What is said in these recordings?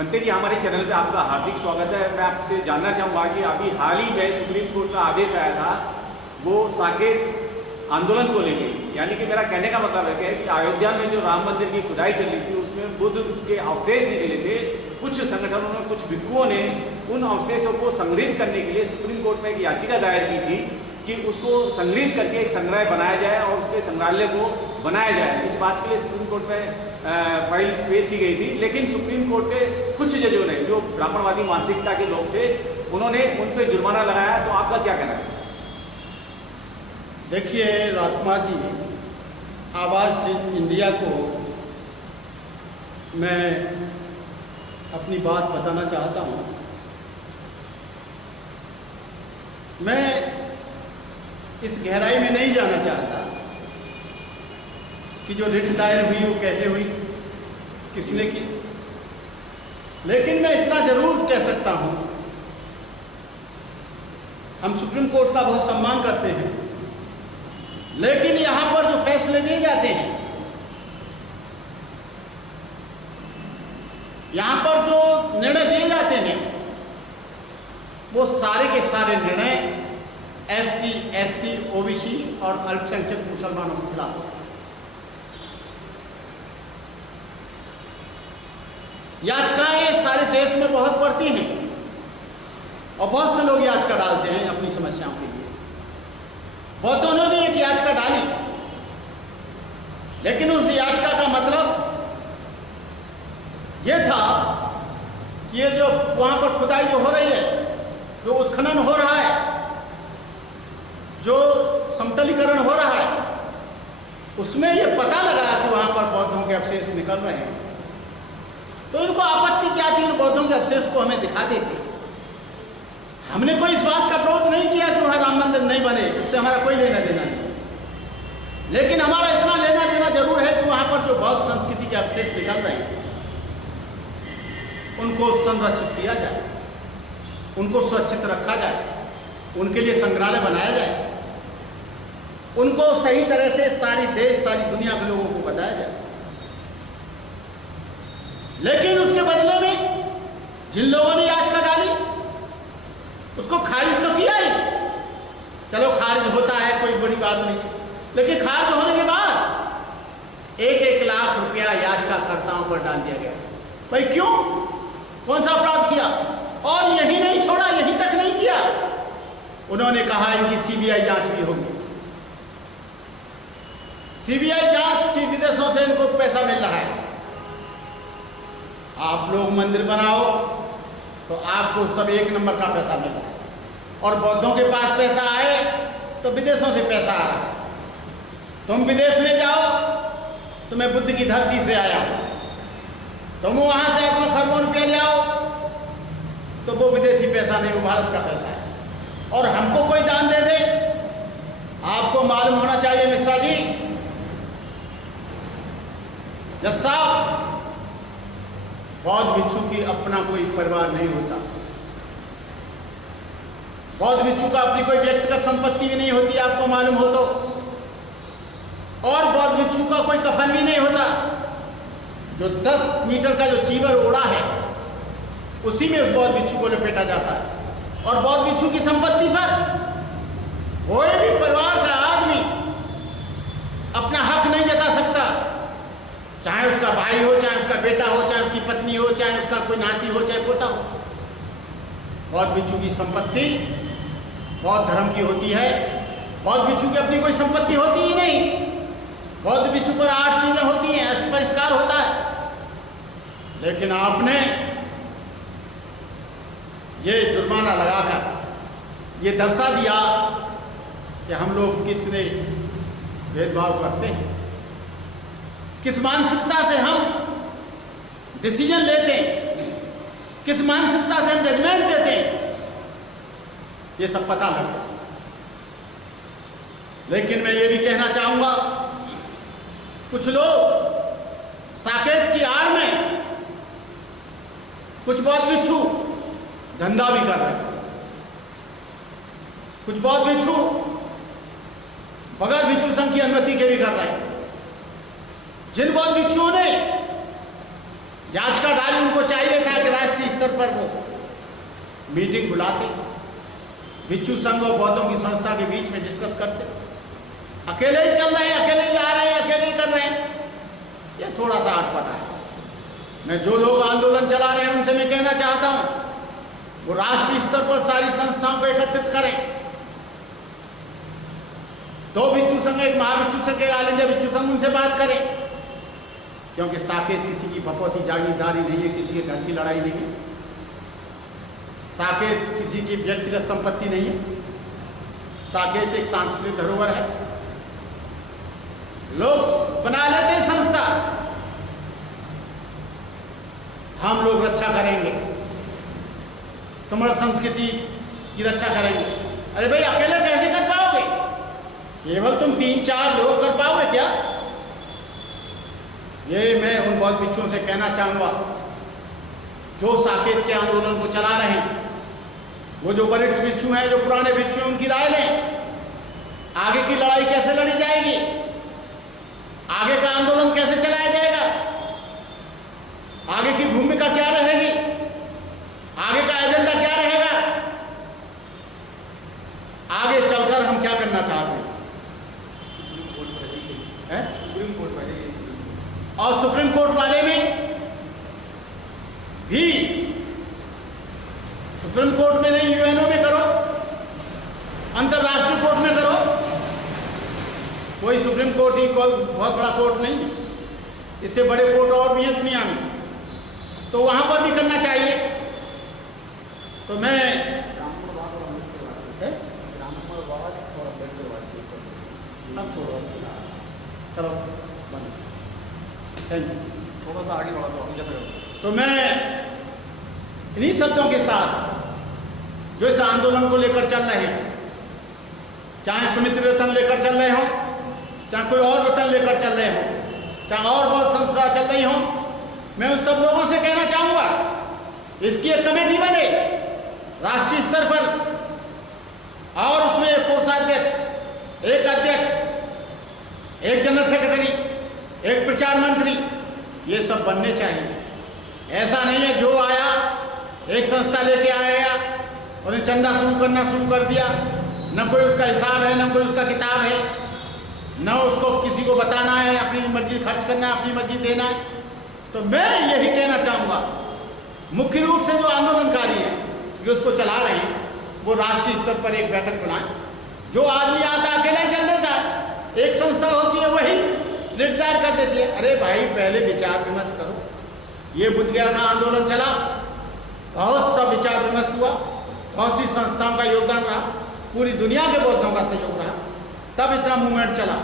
बनते जी, हमारे चैनल पे आपका हार्दिक स्वागत है। मैं आपसे जानना चाहूँगा कि अभी हाल ही में सुप्रीम कोर्ट का आदेश आया था वो साकेत आंदोलन को लेके, यानी कि मेरा कहने का मतलब है कि अयोध्या में जो राम मंदिर की खुदाई चल रही थी उसमें बुद्ध के अवशेष निकले थे। कुछ संगठनों ने, कुछ भिक्षुओं ने उन अवशेषों को संग्रहित करने के लिए सुप्रीम कोर्ट में एक याचिका दायर की थी कि उसको संग्रहित करके एक संग्रह बनाया जाए और उसके संग्रहालय को बनाया जाए। इस बात के लिए सुप्रीम कोर्ट में फाइल पेश की गई थी, लेकिन सुप्रीम कोर्ट के कुछ जजों ने, जो ब्राह्मणवादी मानसिकता के लोग थे, उन्होंने उन पर जुर्माना लगाया। तो आपका क्या कहना है? देखिए राजकुमार जी, आवाज़ इंडिया को मैं अपनी बात बताना चाहता हूँ। मैं इस गहराई में नहीं जाना चाहता कि जो रिट दायर हुई वो कैसे हुई, किसने की, लेकिन मैं इतना जरूर कह सकता हूं, हम सुप्रीम कोर्ट का बहुत सम्मान करते हैं, लेकिन यहां पर जो फैसले दिए जाते हैं, यहां पर जो निर्णय दिए जाते हैं, वो सारे के सारे निर्णय एसटी, एससी, ओबीसी और अल्पसंख्यक मुसलमानों के खिलाफ होते हैं। याचिकाएं सारे देश में बहुत बढ़ती हैं और बहुत से लोग याचिका डालते हैं अपनी समस्याओं के लिए। बहुतों ने भी एक याचिका डाली, लेकिन उस याचिका का मतलब यह था कि ये जो वहां पर खुदाई जो हो रही है, जो उत्खनन हो रहा है, जो समतलीकरण हो रहा है, उसमें यह पता लगा कि वहां पर बौद्धों के अवशेष निकल रहे हैं। तो इनको आपत्ति क्या थी? इन बौद्धों के अवशेष को हमें दिखा देते। हमने कोई इस बात का विरोध नहीं किया कि वहां राम मंदिर नहीं बने, उससे हमारा कोई लेना देना नहीं, लेकिन हमारा इतना लेना देना जरूर है कि वहां पर जो बौद्ध संस्कृति के अवशेष निकल रहे हैं उनको संरक्षित किया जाए, उनको सुरक्षित रखा जाए, उनके लिए संग्रहालय बनाया जाए, उनको सही तरह से सारी देश, सारी दुनिया के लोगों को बताया जाए। लेकिन उसके बदले में जिन लोगों ने याचिका डाली उसको खारिज तो किया ही। चलो खारिज होता है, कोई बड़ी बात नहीं, लेकिन खारिज होने के बाद 1-1 लाख रुपया याचिकाकर्ताओं पर डाल दिया गया। भाई क्यों? कौन सा अपराध किया? और यही नहीं छोड़ा, यही तक नहीं किया, उन्होंने कहा इनकी सीबीआई जांच भी होगी। सीबीआई जांच की विदेशों से इनको पैसा मिल रहा है। आप लोग मंदिर बनाओ तो आपको सब 1 नंबर का पैसा मिल रहा है, और बौद्धों के पास पैसा आए तो विदेशों से पैसा आ रहा है। तुम विदेश में जाओ तो मैं बुद्ध की धरती से आया हूं, तुम वहां से अपना खरबों रुपया ले आओ तो वो विदेशी पैसा नहीं, वो भारत का पैसा है। और हमको कोई दान दे दे, आपको मालूम होना चाहिए मिश्रा जी, जज साहब, बौद्ध भिक्षु की अपना कोई परिवार नहीं होता, बौद्ध भिक्षु का अपनी कोई व्यक्तिगत संपत्ति भी नहीं होती, आपको मालूम हो तो, और बौद्ध भिक्षु का कोई कफन भी नहीं होता। जो 10 मीटर का जो चीवर ओढ़ा है उसी में उस बौद्ध भिक्षु को लपेटा जाता है। और बौद्ध भिक्षु की संपत्ति पर कोई भी परिवार का आदमी अपना हक नहीं जता सकता, चाहे उसका भाई हो, चाहे उसका बेटा हो, चाहे उसकी पत्नी हो, चाहे उसका कोई नाती हो, चाहे पोता हो। बौद्ध भिक्षु की संपत्ति बौद्ध धर्म की होती है। बौद्ध भिक्षु की अपनी कोई संपत्ति होती ही नहीं। बौद्ध भिक्षु पर 8 चीजें होती हैं, अष्ट परिष्कार होता है। लेकिन आपने ये जुर्माना लगाकर ये दर्शा दिया कि हम लोग कितने भेदभाव करते हैं, किस मानसिकता से हम डिसीजन लेते हैं, किस मानसिकता से हम जजमेंट देते हैं, ये सब पता लगा। लेकिन मैं ये भी कहना चाहूंगा, कुछ लोग साकेत की आड़ में कुछ बौद्ध भिक्षु धंधा भी कर रहे हैं, कुछ बौद्ध भिक्षु बगैर भिक्षु संघ की अनुमति के भी कर रहे हैं। जिन बौद्ध भिक्षुओं ने याचिका डाली, उनको चाहिए था कि राष्ट्रीय स्तर पर वो मीटिंग बुलाते, भिक्षु संघ और बौद्धों की संस्था के बीच में डिस्कस करते। अकेले ही चल रहे हैं, अकेले ही ला रहे हैं, अकेले ही कर रहे हैं, ये थोड़ा सा अटपटा है। मैं जो लोग आंदोलन चला रहे हैं उनसे मैं कहना चाहता हूं वो राष्ट्रीय स्तर पर सारी संस्थाओं को एकत्रित करें। 2 भिक्षु संघ, एक महाभिक्षु संघ, एक ऑल इंडिया भिक्षु संघ, उनसे बात करें, क्योंकि साकेत किसी की भपौती जागीरदारी नहीं है, किसी के घर की लड़ाई नहीं है। साकेत किसी की व्यक्तिगत संपत्ति नहीं है। साकेत एक सांस्कृतिक धरोहर है। लोग बना लेते हैं संस्था, हम लोग रक्षा करेंगे, समर संस्कृति की रक्षा करेंगे। अरे भाई, अकेले कैसे कर पाओगे? केवल तुम 3-4 लोग कर पाओगे क्या? ये मैं उन बौद्ध भिक्षुओं से कहना चाहूंगा जो साकेत के आंदोलन को चला रहे हैं। वो जो वरिष्ठ भिक्षु हैं, जो पुराने भिक्षु हैं, उनकी राय लें। आगे की लड़ाई कैसे लड़ी जाएगी? आगे का आंदोलन कैसे चलाया जाएगा? आगे की भूमिका क्या रहेगी? आगे का एजेंडा क्या रहेगा? आगे चलकर हम क्या करना चाहते हैं? और सुप्रीम कोर्ट वाले में भी, सुप्रीम कोर्ट में नहीं, यूएनओ में करो, अंतरराष्ट्रीय कोर्ट में करो। कोई सुप्रीम कोर्ट ही कोई बहुत बड़ा कोर्ट नहीं है, इससे बड़े कोर्ट और भी हैं दुनिया में, तो वहां पर भी करना चाहिए। तो मैं अब छोड़ो, चलो थैंक यू, थोड़ा सा आगे बढ़ा दो। तो मैं इन्हीं शब्दों के साथ जो इस आंदोलन को लेकर चल रहे हैं, चाहे सुमित्र रतन लेकर चल रहे हों, चाहे कोई और रतन लेकर चल रहे हों, चाहे और बहुत संस्था चल रही हों, मैं उन सब लोगों से कहना चाहूंगा इसकी एक कमेटी बने राष्ट्रीय स्तर पर, और उसमें एक कोषाध्यक्ष, एक अध्यक्ष, एक जनरल सेक्रेटरी, एक प्रचार मंत्री, ये सब बनने चाहिए। ऐसा नहीं है जो आया एक संस्था लेके आया और चंदा शुरू कर दिया, न कोई उसका हिसाब है, न कोई उसका किताब है, न उसको किसी को बताना है, अपनी मर्जी खर्च करना है, अपनी मर्जी देना है। तो मैं यही कहना चाहूँगा, मुख्य रूप से जो आंदोलनकारी हैं, जो उसको चला रहे हैं, वो राष्ट्रीय स्तर पर एक बैठक बुलाएं। जो आदमी आता अकेला ही चल देता है, एक संस्था होती है वही निर्धारित कर देती है। अरे भाई, पहले विचार विमर्श करो। ये बुद्ध गया का आंदोलन चला, बहुत सा विचार विमर्श हुआ, बहुत सी संस्थाओं का योगदान रहा, पूरी दुनिया के बौद्धों का सहयोग रहा, तब इतना मूवमेंट चला।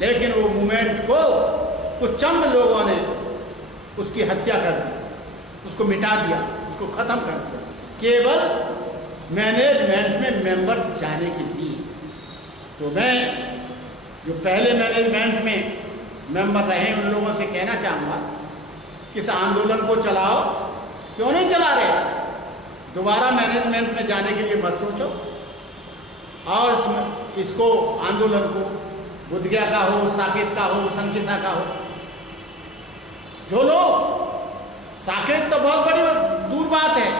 लेकिन वो मूवमेंट को कुछ चंद लोगों ने उसकी हत्या कर दी, उसको मिटा दिया, उसको खत्म कर दिया, केवल मैनेजमेंट में मेंबर जाने के लिए। तो मैं जो पहले मैनेजमेंट में मेंबर रहे उन लोगों से कहना चाहूँगा कि इस आंदोलन को चलाओ, क्यों नहीं चला रहे? दोबारा मैनेजमेंट में जाने के लिए मत सोचो, और इसको आंदोलन को बुद्ध गया का हो, साकेत का हो, संकिसा का हो, जो लोग, साकेत तो बहुत बड़ी दूर बात है,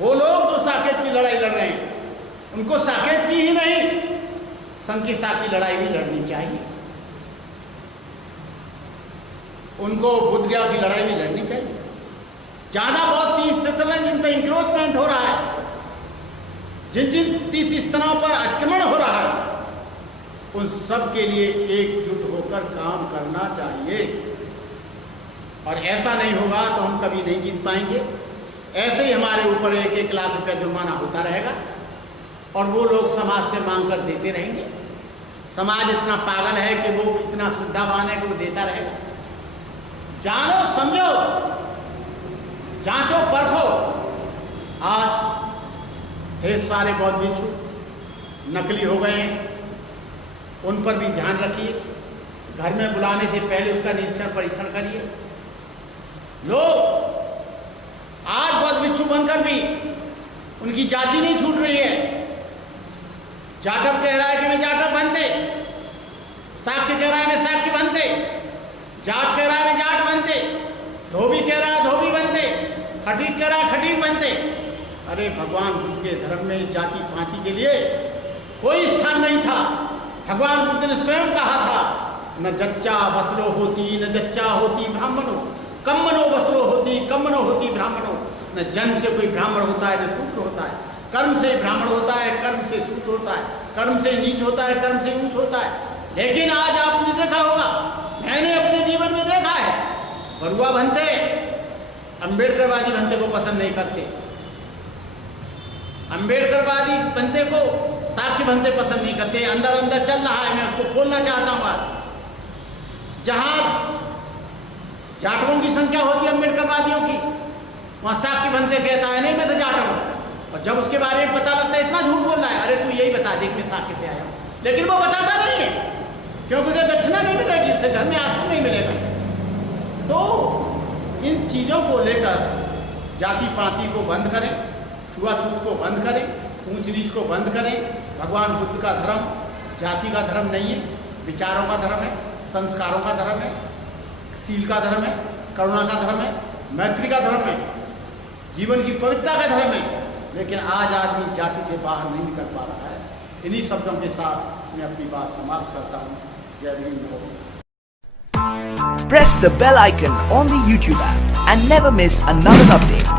वो लोग जो साकेत की लड़ाई लड़ रहे हैं, उनको साकेत की ही नहीं, संकिसा की लड़ाई भी लड़नी चाहिए, उनको बुद्ध गया की लड़ाई भी लड़नी चाहिए। ज्यादा बहुत 30 स्थल जिन पर इंक्रोचमेंट हो रहा है, जिन जिन 30 स्थलों पर अतिक्रमण हो रहा है, उन सब के लिए एकजुट होकर काम करना चाहिए। और ऐसा नहीं होगा तो हम कभी नहीं जीत पाएंगे। ऐसे ही हमारे ऊपर 1-1 लाख रुपया जुर्माना होता रहेगा और वो लोग समाज से मांग कर देते रहेंगे। समाज इतना पागल है कि वो इतना श्रद्धावान है कि वो देता रहेगा। जानो, समझो, जांचो, परखो। आज ये सारे बौद्ध भिक्षु नकली हो गए हैं, उन पर भी ध्यान रखिए। घर में बुलाने से पहले उसका निरीक्षण परीक्षण करिए। लोग आज बौद्ध भिक्षु बनकर भी उनकी जाति नहीं छूट रही है। जाटव कह रहा है कि मैं जाटव बनते, शाक्य कह रहा है मैं शाक्य बनते, जाट कह रहा है मैं जाट बनते, धोबी खटीक कह रहा है, खटीक बनते। अरे भगवान बुद्ध के धर्म में जाति पाति के लिए कोई स्थान नहीं था। भगवान बुद्ध ने स्वयं कहा था, न जच्चा बसलो होती न जच्चा होती ब्राह्मणो, कम्मनो बसलो होती कम्मनो होती ब्राह्मणो। न जन्म से कोई ब्राह्मण होता है न शूद्र होता है, कर्म से ब्राह्मण होता है, कर्म से शूद्र होता है, कर्म से नीच होता है, कर्म से ऊंच होता है। लेकिन आज आपने देखा होगा, मैंने अपने जीवन में देखा है, बरुआ बनते अंबेडकरवादी बनते को पसंद नहीं करते, अंबेडकरवादी बनते को साक्य बनते पसंद नहीं करते। अंदर अंदर चल रहा है, मैं उसको खोलना चाहता हूं। आज जहां जाटवों की संख्या होती है अंबेडकरवादियों की, वहां साक्य बनते कहता है नहीं मैं तो जाट हूं, और जब उसके बारे में पता लगता है इतना झूठ बोल रहा है, अरे तू यही बता देख मैं साक्य से आया हूं, लेकिन वो बताता नहीं है क्योंकि उसे दक्षिणा नहीं मिलेगी, उसे घर में आश्रम नहीं मिलेगा। तो इन चीज़ों को लेकर जाति पाति को बंद करें, छुआछूत को बंद करें, ऊंच नीच को बंद करें। भगवान बुद्ध का धर्म जाति का धर्म नहीं है, विचारों का धर्म है, संस्कारों का धर्म है, शील का धर्म है, करुणा का धर्म है, मैत्री का धर्म है, जीवन की पवित्रता का धर्म है। लेकिन आज आदमी जाति से बाहर नहीं निकल पा रहा है। इन्हीं शब्दों के साथ मैं अपनी बात समाप्त करता हूँ। जय Hind. Press the bell icon on the YouTube app and never miss another update.